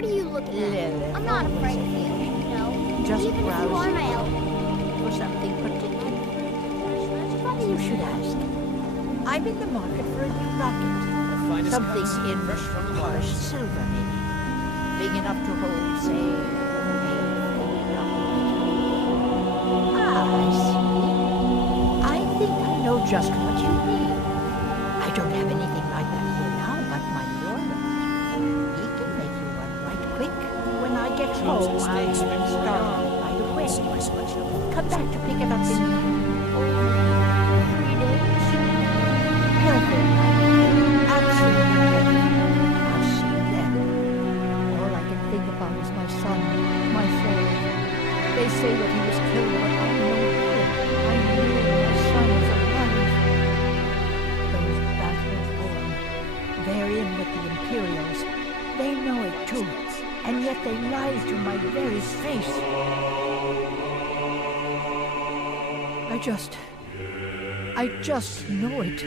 What are you looking at? Lilith, I'm not afraid of you, just even if you are browsing my elf. for something particular. Funny you should ask. I'm in the market for a new rocket. Something in polished silver, maybe. Big enough to hold, say, I see. I think I know just what you need. I don't have anything like that here now, but my lord, he can make you one right quick. When I get home, I'll start right away. Come back to pick it up in 3 days. Perfect. Absolutely perfect. I'll see you then. All I can think about is my son, my soul. They say that he was killed, but I know it. I know my son is alive. Those bastards born, they're in with the Imperials. They know it too, and yet they lie to my very face. I just know it.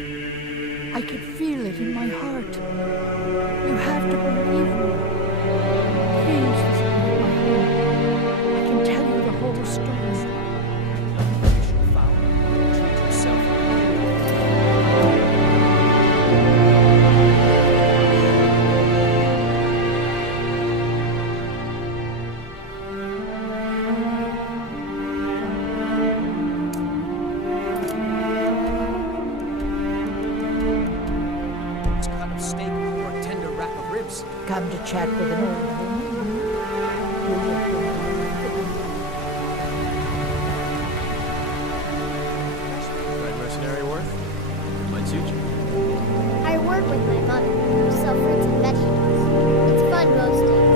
I can feel it in my heart. You have to believe me. Please visit me at my home. I can tell you the whole story. Come to chat with an old woman. Right mercenary work? Might suit you. I work with my mother, who sells fruits and vegetables. It's fun most days.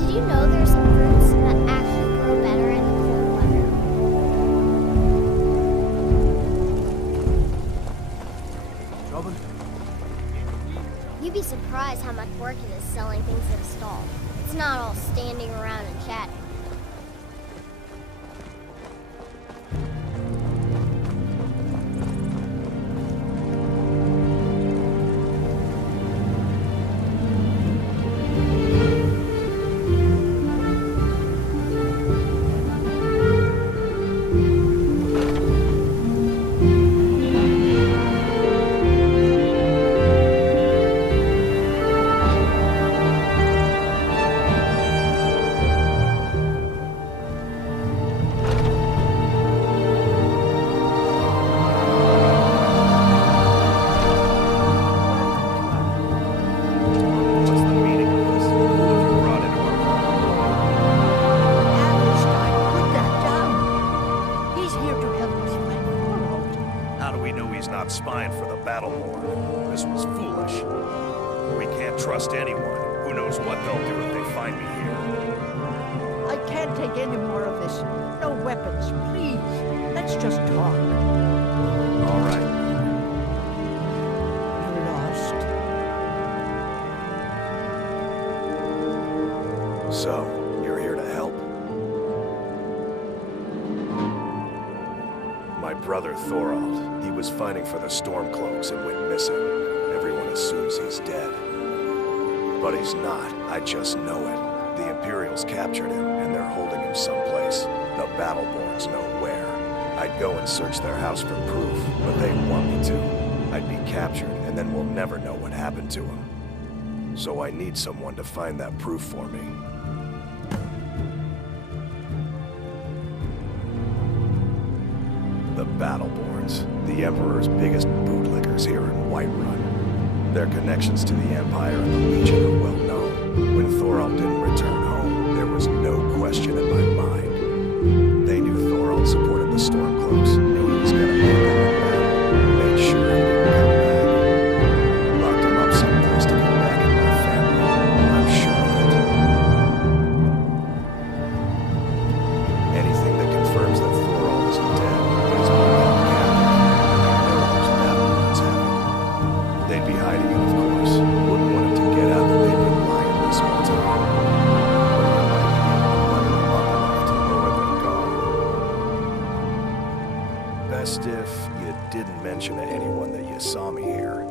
Did you know there's some fruits that actually grow better in the cold weather? Trouble? You'd be surprised how much work it is selling things at a stall. It's not all standing around and chatting. Spying for the Battleborn. This was foolish. We can't trust anyone. Who knows what they'll do if they find me here. I can't take any more of this. No weapons, please. Let's just talk. All right. You're lost. So, you're here to help? My brother Thorald. He was fighting for the Stormcloaks and went missing. Everyone assumes he's dead. But he's not. I just know it. The Imperials captured him, and they're holding him someplace. The Battleborns know where. I'd go and search their house for proof, but they want me to. I'd be captured, and then we'll never know what happened to him. So I need someone to find that proof for me. The Battleborns, the Emperor's biggest bootlickers here in Whiterun. Their connections to the Empire and the Legion are well known. When Thorald didn't return home, there was no question in my mind. They knew Thorald supported the Stormcloaks, knew he was gonna make them in battle, made sure he didn't come back. Locked him up someplace to come back in my family. I'm sure of it. Anything that confirms that Thorald isn't dead is more than they'd be hiding him, of course. Wouldn't want him to get out that they've been lying this whole time. But I might be able to butter him up enough to know where they're gone. Best if you didn't mention to anyone that you saw me here.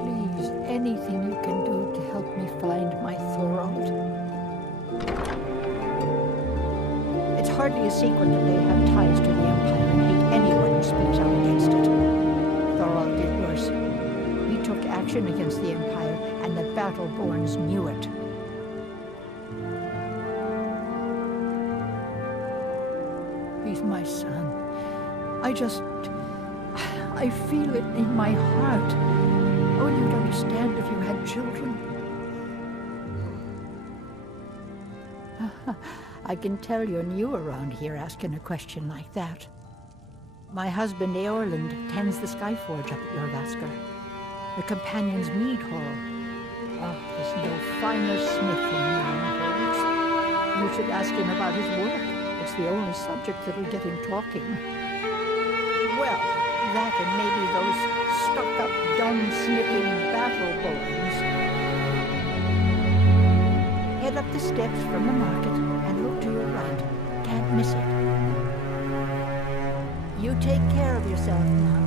Please, anything you can do to help me find my Thorold. It's hardly a secret that they have ties to the Empire and hate anyone who speaks out against it. Thorold did worse. He took action against the Empire, and the Battleborns knew it. He's my son. I feel it in my heart. Oh, you'd understand if you had children. I can tell you're new around here asking a question like that. My husband, Eorland, tends the Skyforge up at Jorvaskr. The Companions' Mead Hall. Oh, there's no finer smith in the Ironholds. You should ask him about his work. It's the only subject that'll get him talking. Well, that and maybe those stuck-up, dung-sniffing Battleborns. Head up the steps from the market and look to your right. Can't miss it. You take care of yourself now.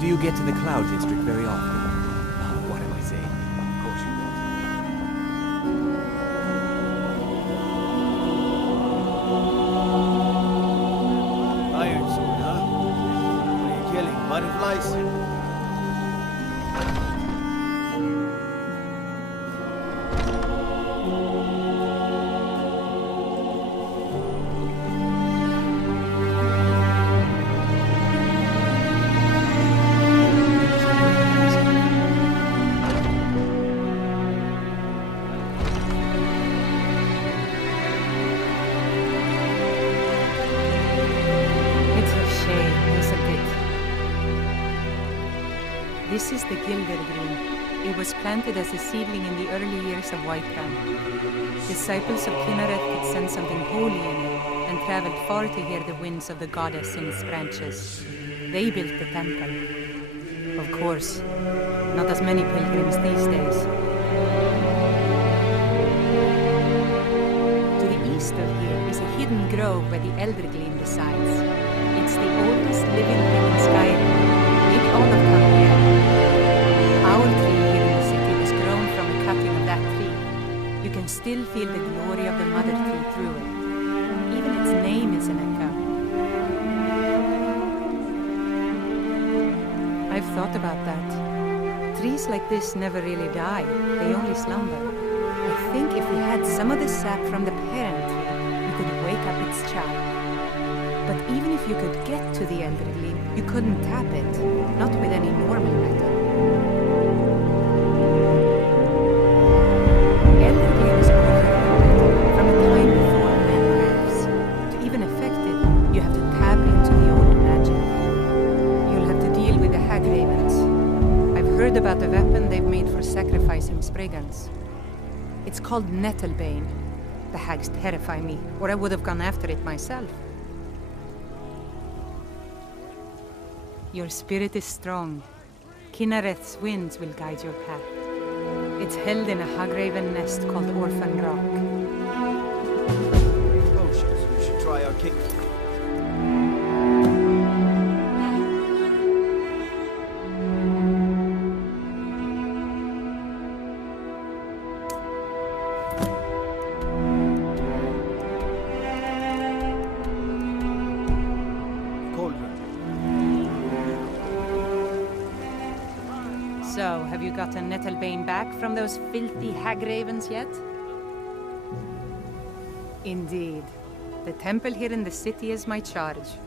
Do you get to the Cloud District very often? Oh, what am I saying? Of course you don't. Iron sword, huh? What are you killing? Butterflies? This is the Gildergreen. It was planted as a seedling in the early years of Whiterun. Disciples of Kinnereth could sense something holy in it, and traveled far to hear the winds of the goddess in its branches. They built the temple. Of course, not as many pilgrims these days. To the east of here is a hidden grove where the Eldergleam resides. It's the oldest living thing in Skyrim. Maybe all of Candiel. Our tree here in the city was grown from a cutting of that tree. You can still feel the glory of the mother tree through it. Even its name is an echo. I've thought about that. Trees like this never really die. They only slumber. I think if we had some of the sap from the parent tree, we could wake up its child. But even if you could get to the Eldergleam, you couldn't tap it, not with any normal method. Eldergleam is overrated from a time before men elves. To even affect it, you have to tap into the old magic. You'll have to deal with the hag ravens. I've heard about the weapon they've made for sacrificing Spriggans. It's called Nettlebane. The hags terrify me, or I would have gone after it myself. Your spirit is strong. Kinnereth's winds will guide your path. It's held in a hagraven nest called Orphan Rock. Potions. We should try our kick. So, have you gotten Nettlebane back from those filthy hag ravens yet? Indeed. The temple here in the city is my charge.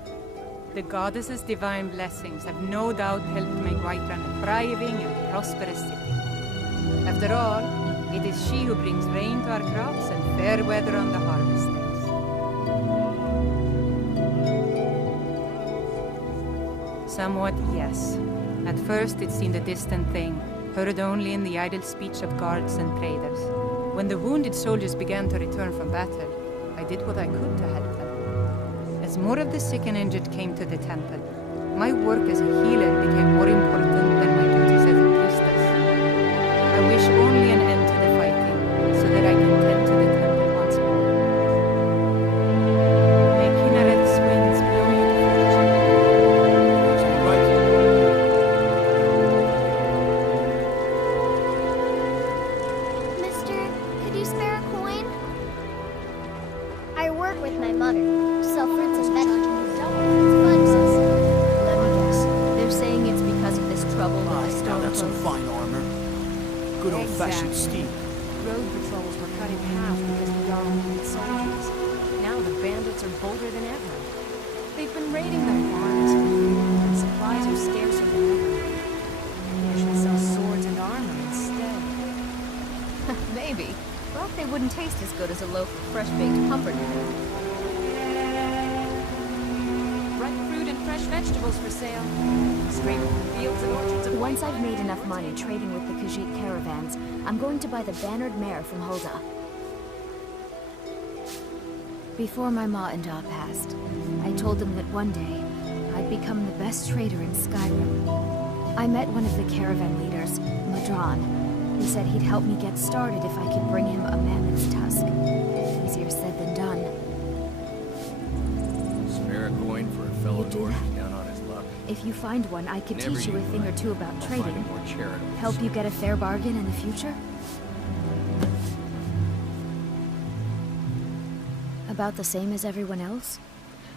The goddess's divine blessings have no doubt helped make Whiterun a thriving and prosperous city. After all, it is she who brings rain to our crops and fair weather on the harvest days. Somewhat, yes. At first it seemed a distant thing, heard only in the idle speech of guards and traders. When the wounded soldiers began to return from battle, I did what I could to help them. As more of the sick and injured came to the temple, my work as a healer became more important than my duties as a priestess. I wish only an end to the fighting, so that I can tend to the temple once more. May Kinnared's winds blow you to fortune. Mister, could you spare a coin? I work with my mother to sell fruits and vegetables. It's fun. Let me guess. They're saying it's because of this trouble with the Now storm that's some cloaks. fine armor. Good old-fashioned Exactly. steel. Road patrols were cut in half because the Jarl needed soldiers. Now the bandits are bolder than ever. They've been raiding their farms, and supplies are scarcer than ever. Maybe I should sell swords and armor instead. Maybe. But they wouldn't taste as good as a loaf of fresh-baked pumpernickel. Ripe fruit and fresh vegetables for sale. Straight from the fields and orchards of Once I've made enough money trading with the Khajiit caravans, I'm going to buy the bannered mare from Hulda. Before my ma and Da passed, I told them that one day, I'd become the best trader in Skyrim. I met one of the caravan leaders, Madron. He said he'd help me get started if I could bring him a mammoth's tusk. Easier said than done. Spare a coin for a fellow You do dwarf that? down on his luck. If you find one, I could Never teach you a you thing or mind. two about I'll find trading. it more charitable. Help you get a fair bargain in the future? About the same as everyone else.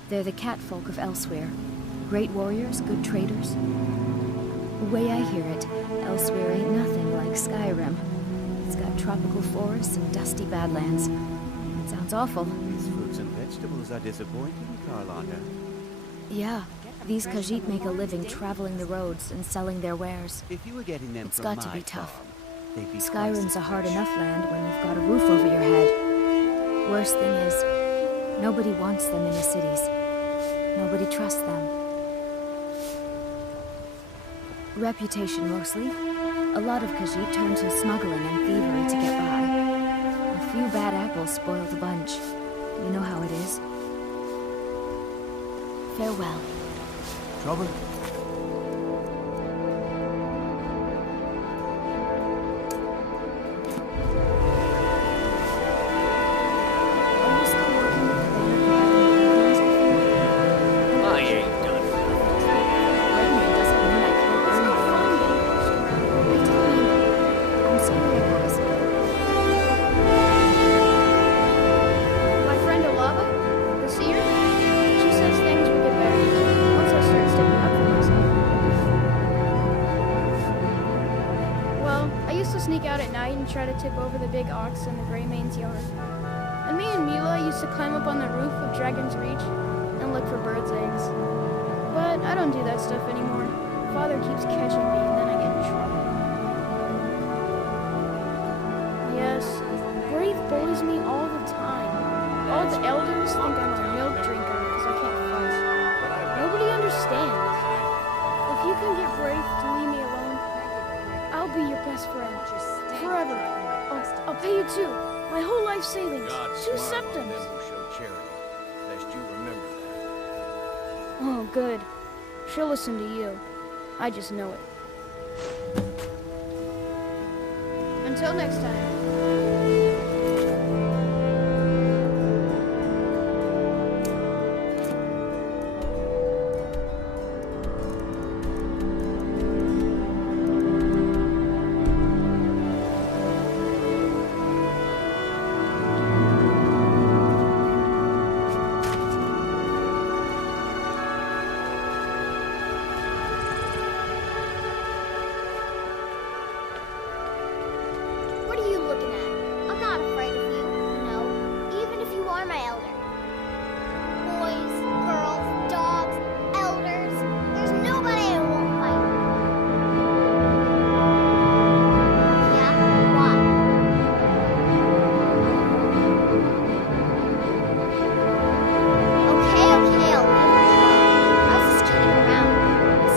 They're the catfolk of Elsewhere. Great warriors, good traders. The way I hear it, Elsewhere ain't nothing like Skyrim. It's got tropical forests and dusty badlands. It sounds awful. These fruits and vegetables are disappointing, Carlotta. Yeah, these Khajiit make a living traveling the roads and selling their wares. If you were getting them It's from got to my be tough. farm, they'd be twice Skyrim's as a hard fresh. enough land when you've got a roof over your head. Worst thing is, nobody wants them in the cities. Nobody trusts them. Reputation mostly. A lot of Khajiit turn to smuggling and thievery to get by. A few bad apples spoil the bunch. You know how it is. Farewell. Trouble? Are you still working with the banner? I ain't done nothing. Pregnant doesn't mean I can't earn my own. I didn't mean it. I'm sorry, guys. My friend Alava, the seer, she says things will get better once I start stepping up for myself. Well, I used to sneak out at night and try to tip over the big ox in the Grey Mane's yard. And me and Mila used to climb up on the roof of Dragon's Reach and look for birds' eggs. But I don't do that stuff anymore. Father keeps catching me and then I get in trouble. Yes, Wraith bullies me all the time. All the elders think I'm a milk drinker because I can't fight. Nobody understands. If you can get Wraith to leave me alone, I'll be your best friend. Forever. I'll pay you too. My whole life savings. God 2 smile on them septums. who show charity. Lest you remember that. Oh, good. She'll listen to you. I just know it. Until next time. What are you looking at? I'm not afraid of you, no, even if you are my elder. Boys, girls, dogs, elders, there's nobody I won't fight. Yeah? Why? Okay, I'll leave it alone. I was just kidding around.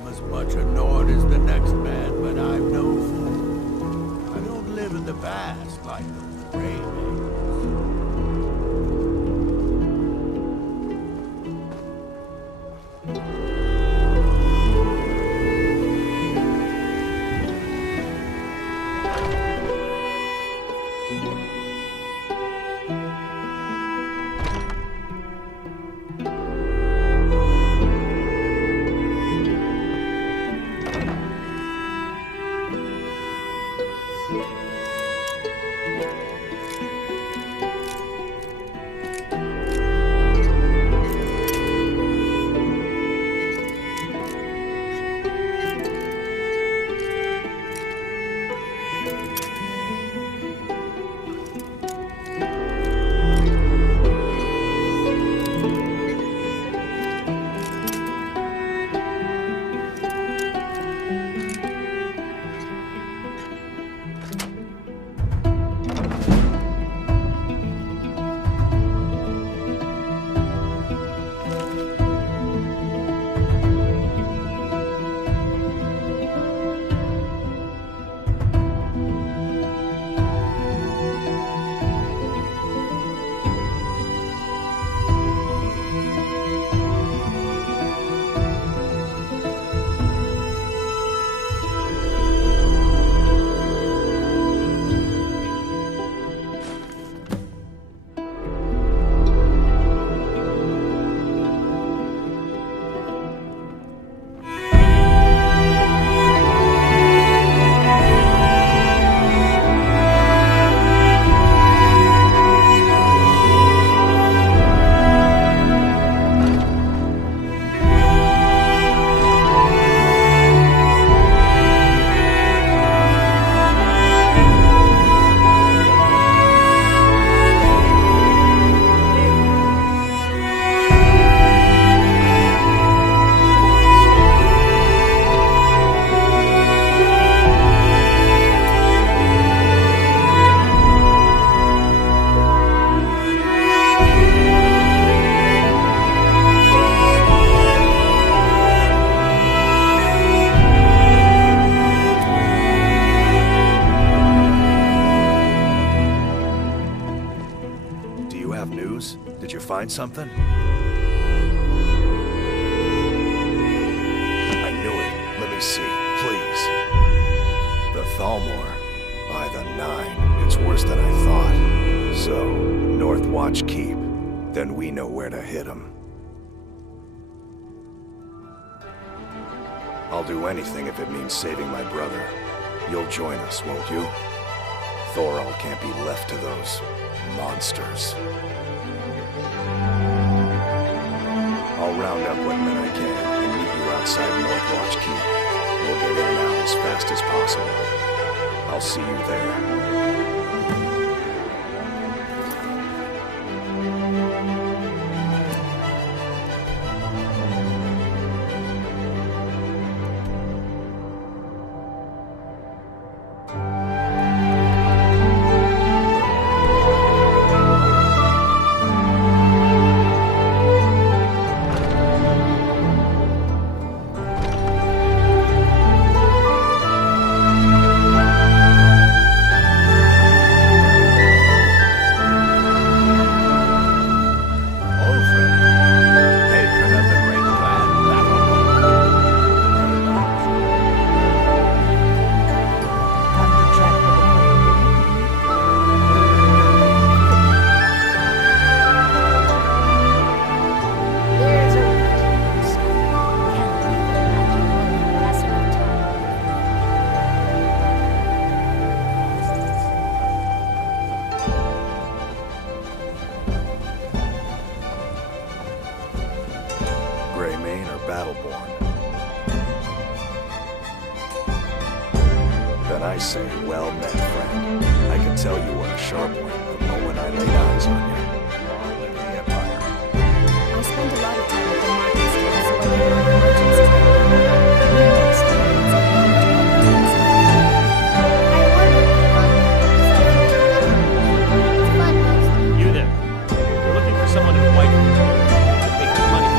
I'm as much a Nord as the next man, but I'm no fool. I don't live in the past like the Grey Maidens. Find something? I knew it. Let me see, please. The Thalmor. By the 9. It's worse than I thought. So, North Watch Keep. Then we know where to hit him. I'll do anything if it means saving my brother. You'll join us, won't you? Thorald can't be left to those monsters. I'll round up what men I can and meet you outside North Watch Keep. We'll get in and out as fast as possible. I'll see you there. Then I say, well met, friend. I can tell you were a sharp one the moment I laid eyes on you. Long live the Empire. I spend a lot of time at the market stores, so I know what the merchants tell me. You know the stories of how to help things. I ordered one. It's fun mostly. You there. We're looking for someone in white. Take the money.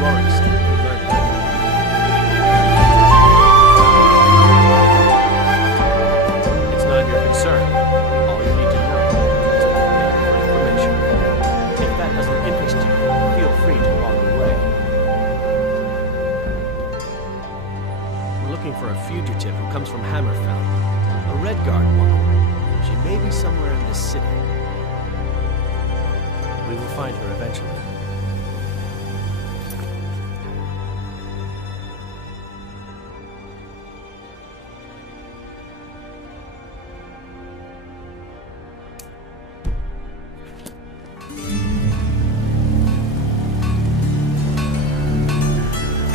Rory's still learning. It's none of your concern. All you need to know is that we're paying for information. If that doesn't interest you, feel free to walk away. We're looking for a fugitive who comes from Hammerfell. A Redguard woman. She may be somewhere in this city. We will find her eventually.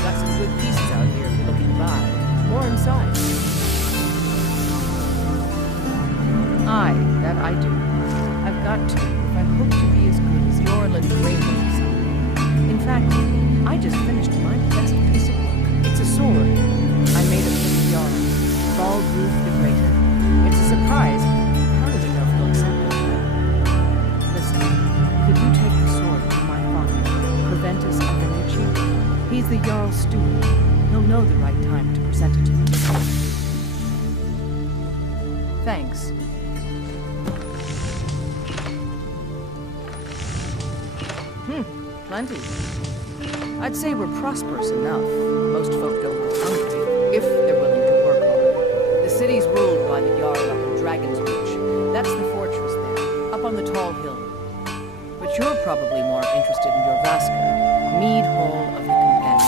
Got some good pieces out here if you're looking to buy. More inside. Aye, that I do. I've got to, if I hope to be as good as Yorland Rainbow someday. In fact, I just finished my best piece of work. It's a sword. I made it for the Jarl. Bald-Roof the Greater. It's a surprise. Hard enough to accept it. Listen, could you take the sword from my father, Preventus Akanichi? He's the Jarl's steward. He'll know the right time to present it to him. Thanks. Plenty. I'd say we're prosperous enough. Most folk don't go hungry, if they're willing to work hard. The city's ruled by the Jarl up in Dragon's Reach. That's the fortress there, up on the tall hill. But you're probably more interested in your Vasker, Mead Hall of the Companions.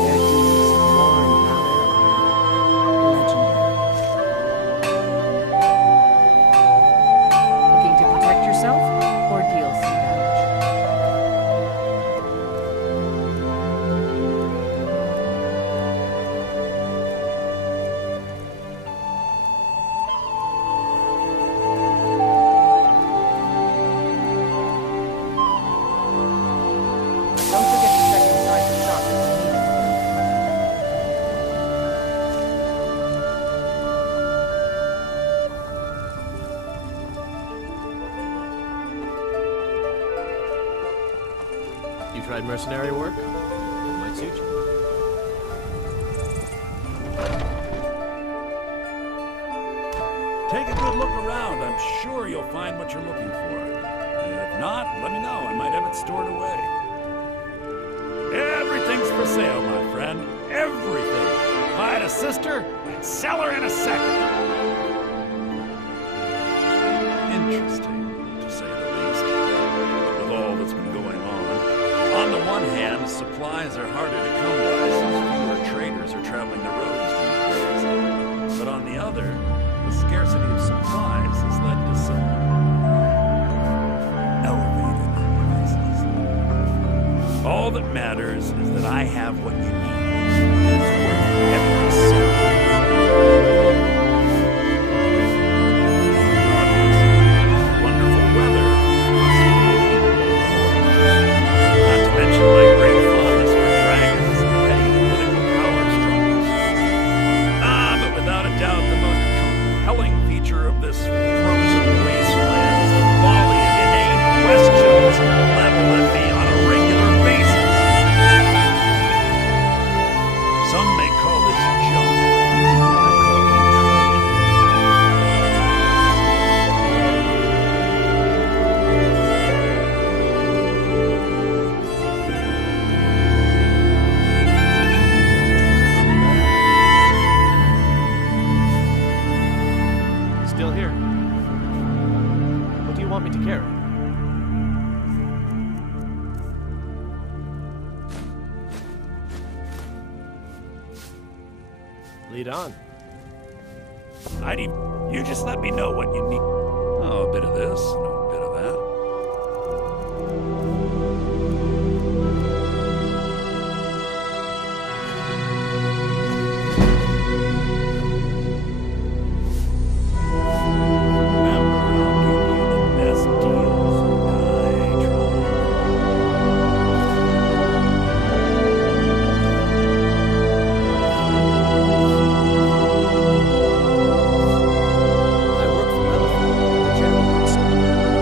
Their deeds of war and valor are legendary. Looking to protect yourself, or deal some damage? Don't forget to check inside the shop if you need anything. You tried mercenary work? It might suit you. Take a good look around. I'm sure you'll find what you're looking for. If not, let me know. I might have it stored away. Everything's for sale, my friend. Everything. If I had a sister, I'd sell her in a second. Interesting, to say the least. With all that's been going on the one hand, supplies are harder to come by since fewer traders are traveling the roads these days. But on the other, the scarcity of supplies has led to some elevated prices. All that matters is that I have what you need. It's worth every cent. Wonderful weather. Not to mention my great fondness for dragons and petty political power struggles. But without a doubt, the most compelling feature of this frozen wasteland is the volley of inane questions leveled at me on a regular basis. Some may call this junk. I call it Still here. What do you want me to carry? Lead on. You just let me know what you need. Oh, a bit of this, and a bit of that. Remember, I'll give you the best deals when I try. I work for Metalford, the general goods store.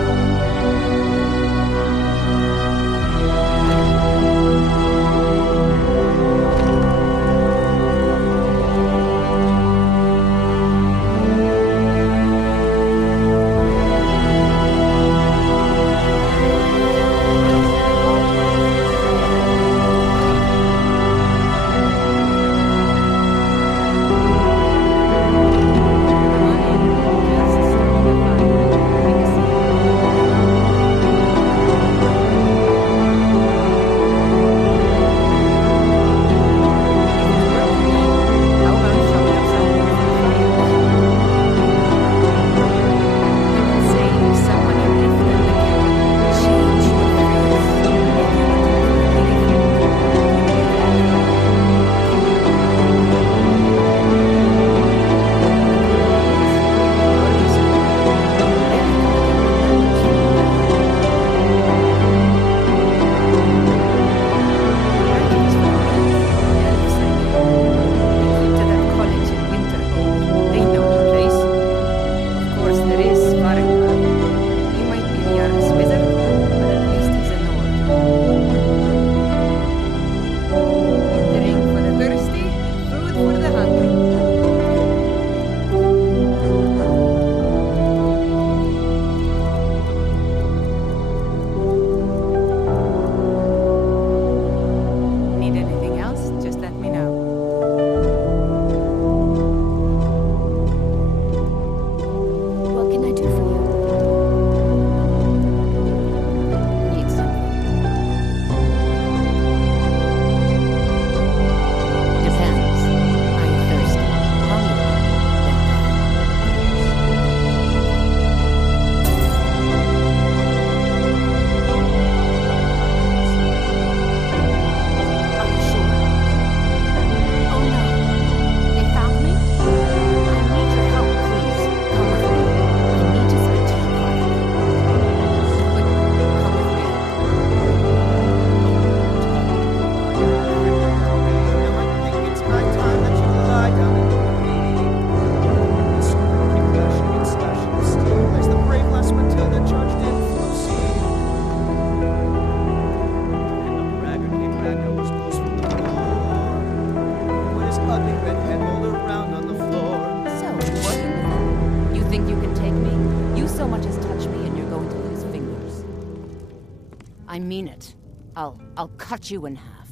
I'll cut you in half.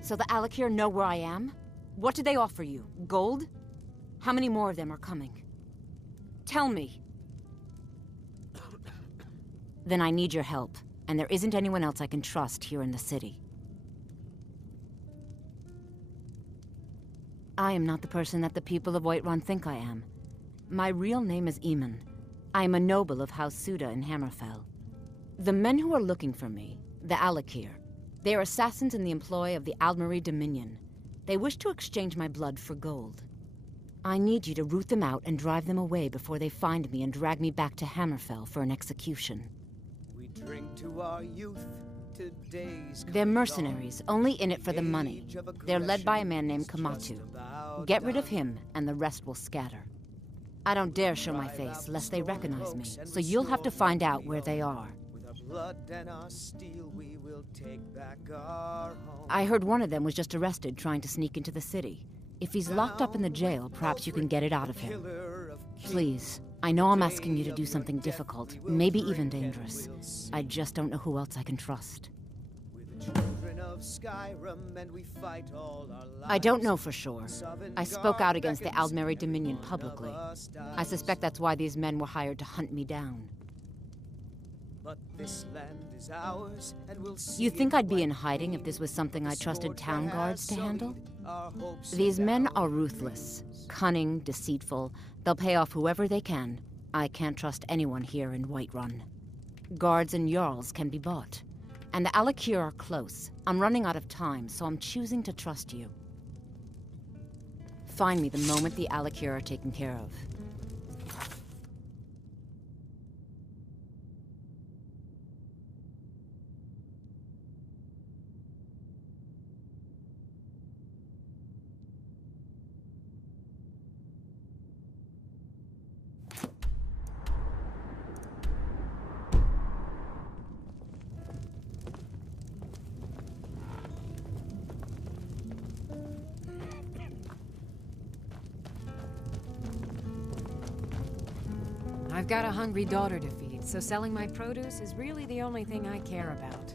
So the Alakir know where I am? What did they offer you? Gold? How many more of them are coming? Tell me. Then I need your help, and there isn't anyone else I can trust here in the city. I am not the person that the people of Whiterun think I am. My real name is Eamon. I am a noble of House Suda in Hammerfell. The men who are looking for me, the Alakir, they are assassins in the employ of the Aldmeri Dominion. They wish to exchange my blood for gold. I need you to root them out and drive them away before they find me and drag me back to Hammerfell for an execution. We drink to our youth. They're mercenaries, only in it for the money. They're led by a man named Kamatu. Get rid of him, and the rest will scatter. I don't dare show my face, lest they recognize me, so you'll have to find out where they are. I heard one of them was just arrested trying to sneak into the city. If he's locked up in the jail, perhaps you can get it out of him. Please. I know I'm asking you to do something difficult, maybe even dangerous. I just don't know who else I can trust. I don't know for sure. I spoke out against the Aldmeri Dominion publicly. I suspect that's why these men were hired to hunt me down. You think I'd be in hiding if this was something I trusted town guards to handle? These men are ruthless, cunning, deceitful. They'll pay off whoever they can. I can't trust anyone here in Whiterun. Guards and Jarls can be bought. And the Alakir are close. I'm running out of time, so I'm choosing to trust you. Find me the moment the Alakir are taken care of. I've got a hungry daughter to feed, so selling my produce is really the only thing I care about.